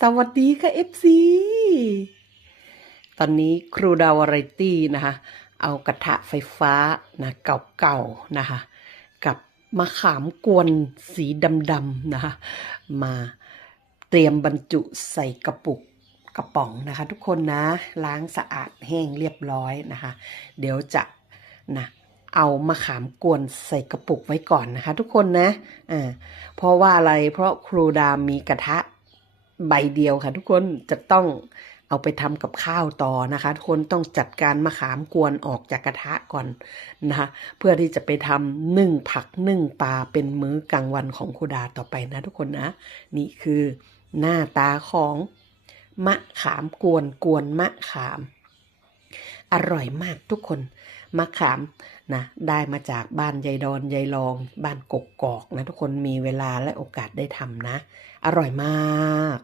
สวัสดีค่ะ FC ตอนนี้ครูดาวไรตี้นะคะ เอากระทะไฟฟ้านะเก่าๆนะคะ กับมะขามกวนสีดำๆนะคะ มาเตรียมบรรจุใส่กระปุกกระป๋องนะคะ ทุกคนนะล้างสะอาดแห้งเรียบร้อยนะคะ เดี๋ยวจะนะเอามะขามกวนใส่กระปุกไว้ก่อนนะคะ ทุกคนนะอ่าเพราะว่าอะไรเพราะครูดามีกระทะ ใบเดียวค่ะ ทุกคนจะต้องเอาไปทำกับข้าวต่อนะคะ ทุกคนต้องจัดการมะขามกวนออกจากกระทะก่อนนะคะเพื่อที่จะไปทำนึ่งผักนึ่งปลาเป็นมื้อกลางวันของครูดาต่อไปนะ ทุกคนนะ นี่คือหน้าตาของมะขามกวนกวนมะขาม อร่อยมากทุกคนมะขามนะได้มาจากบ้านยายดอนยายรอง บ้านกกกอกนะทุกคนมีเวลาและโอกาสได้ทำนะ อร่อยมาก